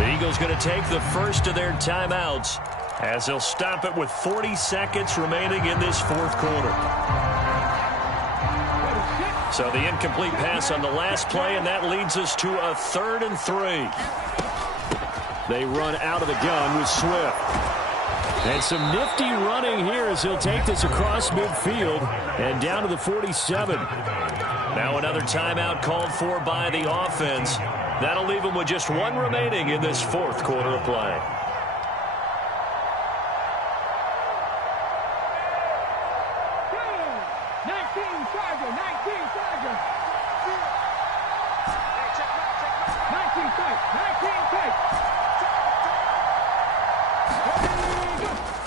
The Eagles going to take the first of their timeouts as they'll stop it with 40 seconds remaining in this 4th quarter. So the incomplete pass on the last play, and that leads us to a 3rd and 3. They run out of the gun with Swift. And some nifty running here as he'll take this across midfield and down to the 47. Now another timeout called for by the offense. That'll leave them with just 1 remaining in this 4th quarter of play.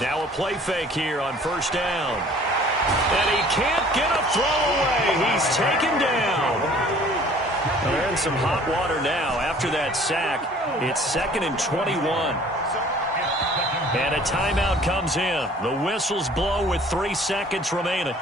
Now a play fake here on 1st down. And he can't get a throw away. He's taken down. Well, they're in some hot water now. After that sack, it's 2nd and 21. And a timeout comes in. The whistles blow with 3 seconds remaining.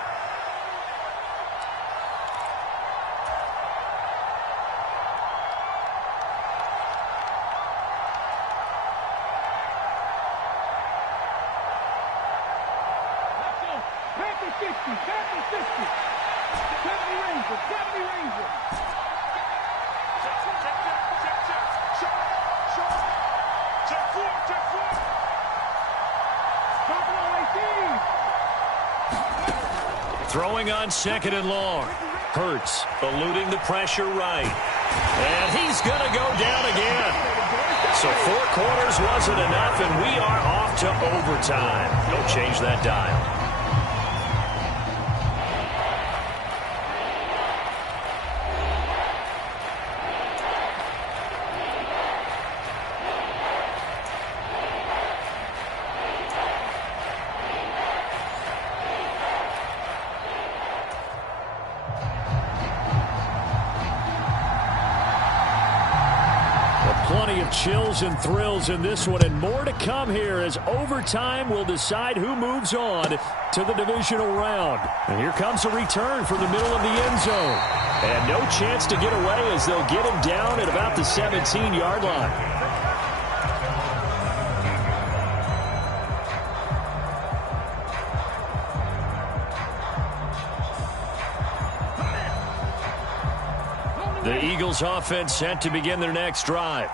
Throwing on 2nd and long. Hurts eluding the pressure right. And he's going to go down again. So 4 quarters wasn't enough, and we are off to overtime. Don't change that dial. Plenty of chills and thrills in this one, and more to come here as overtime will decide who moves on to the divisional round. And here comes a return from the middle of the end zone. And no chance to get away as they'll get him down at about the 17-yard line. The Eagles offense set to begin their next drive.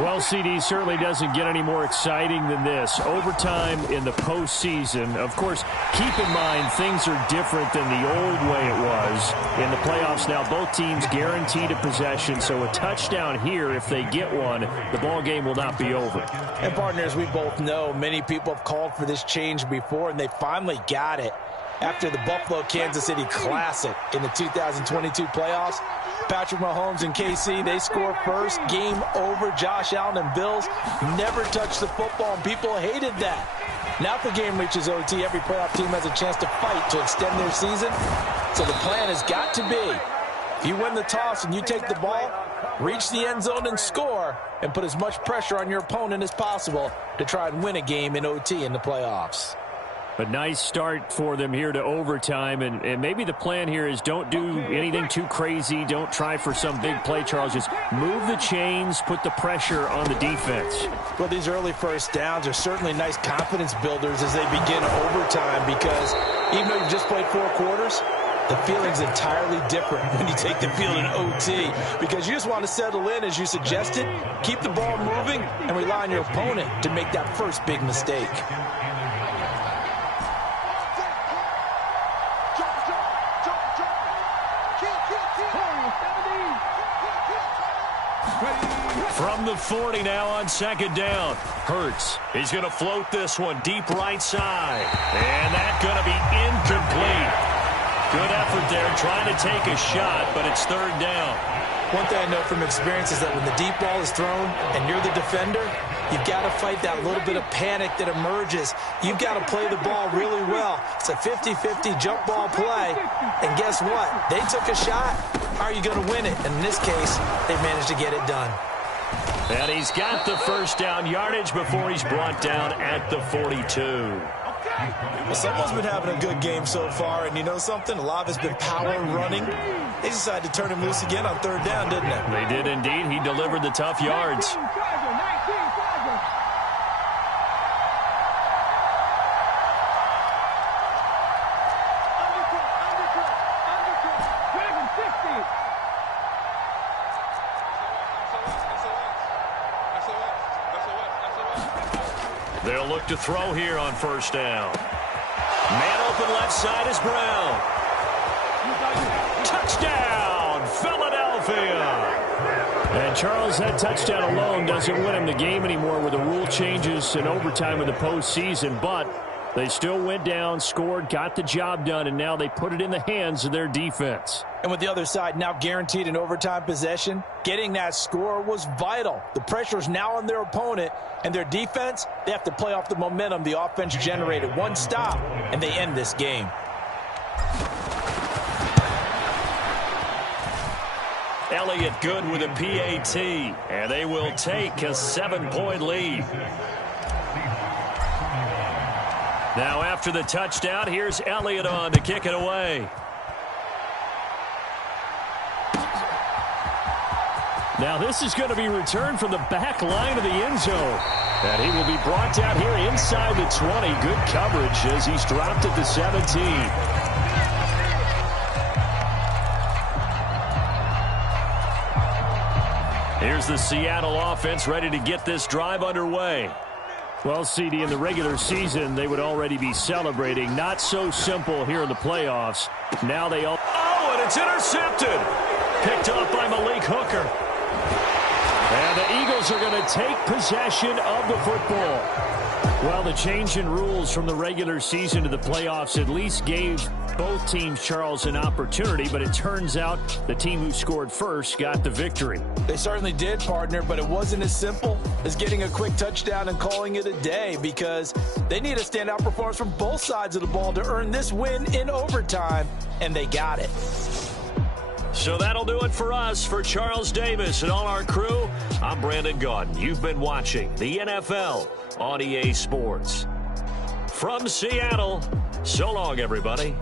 Well, CD, certainly doesn't get any more exciting than this. Overtime in the postseason. Of course, keep in mind things are different than the old way it was. In the playoffs now, both teams guaranteed a possession, so a touchdown here, if they get one, the ball game will not be over. And partners, we both know many people have called for this change before, and they finally got it. After the Buffalo-Kansas City Classic in the 2022 playoffs, Patrick Mahomes and KC, they score first. Game over. Josh Allen and Bills never touched the football, and people hated that. Now if the game reaches OT, every playoff team has a chance to fight to extend their season. So the plan has got to be, if you win the toss and you take the ball, reach the end zone and score, and put as much pressure on your opponent as possible to try and win a game in OT in the playoffs. A nice start for them here to overtime, and maybe the plan here is don't do anything too crazy. Don't try for some big play, Charles. Just move the chains, put the pressure on the defense. Well, these early first downs are certainly nice confidence builders as they begin overtime, because even though you've just played 4 quarters, the feeling's entirely different when you take the field in OT, because you just want to settle in, as you suggested, keep the ball moving, and rely on your opponent to make that first big mistake. From the 40 now on 2nd down. Hurts. He's going to float this one deep right side. And that's going to be incomplete. Good effort there trying to take a shot, but it's 3rd down. One thing I know from experience is that when the deep ball is thrown and you're the defender, you've got to fight that little bit of panic that emerges. You've got to play the ball really well. It's a 50-50 jump ball play. And guess what? They took a shot. How are you going to win it? And in this case, they managed to get it done. And he's got the first down yardage before he's brought down at the 42. Well, someone's been having a good game so far, and you know something? A lot has been power running. They decided to turn him loose again on 3rd down, didn't they? They did indeed. He delivered the tough yards. They'll look to throw here on 1st down. Man open left side is Brown. Touchdown, Philadelphia. And Charles, that touchdown alone doesn't win him the game anymore with the rule changes in overtime of the postseason, but they still went down, scored, got the job done, and now they put it in the hands of their defense. And with the other side now guaranteed an overtime possession, getting that score was vital. The pressure is now on their opponent, and their defense, they have to play off the momentum the offense generated. One stop, and they end this game. Elliott good with a PAT, and they will take a 7-point lead. Now after the touchdown, here's Elliott on to kick it away. Now this is going to be returned from the back line of the end zone. And he will be brought down here inside the 20. Good coverage as he's dropped at the 17. Here's the Seattle offense ready to get this drive underway. Well, CD, in the regular season, they would already be celebrating. Not so simple here in the playoffs. Now they all... Oh, and it's intercepted. Picked off by Malik Hooker. And the Eagles are going to take possession of the football. Well, the change in rules from the regular season to the playoffs at least gave both teams, Charles, an opportunity, but it turns out the team who scored first got the victory. They certainly did, partner, but it wasn't as simple as getting a quick touchdown and calling it a day, because they need a standout performance from both sides of the ball to earn this win in overtime, and they got it. So that'll do it for us. For Charles Davis and all our crew, I'm Brandon Gaudin. You've been watching the NFL on EA Sports. From Seattle, so long, everybody.